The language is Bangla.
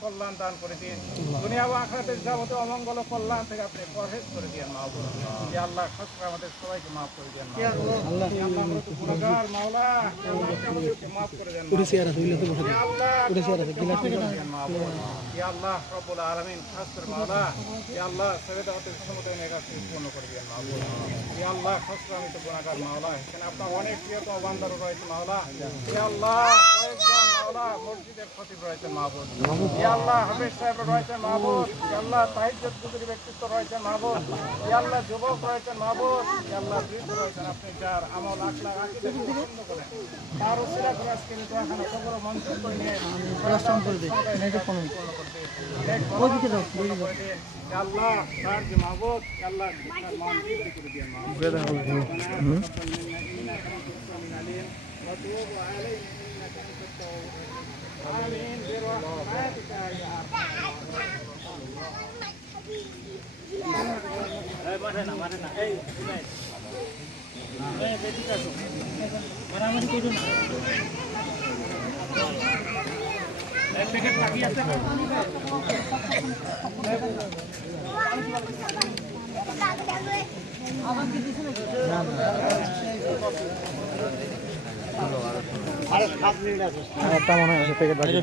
কল্যাণ ইয়া তো মাওলা ইয়া মাফ তো ইয়া ইয়া তো আপনার অনেক বান্দারও রয়েছে ব্যক্তিত্ব রয়েছে মাহবুব। ইয়া আল্লাহ যুবক রয়েছেন মাহবুব। ইয়া আল্লাহ বৃদ্ধ রয়েছেন আপনি যার আমল আখলাক আকীদা পছন্দ করেন। তার উসিলা করে আজকে দোয়াখানা কবর মঞ্চুর করে নিয়ে রাষ্ট্রম করে দিই এটা কোনো ওইদিকে যাও ওইদিকে আল্লাহ তার যে মাহবুব আল্লাহ তার মান বৃদ্ধি করে দিন মাহবুব وتوب علينا انك انت التواب امين برحمتك يا ارحم একটা মনে হয় প্যাকেট বাকি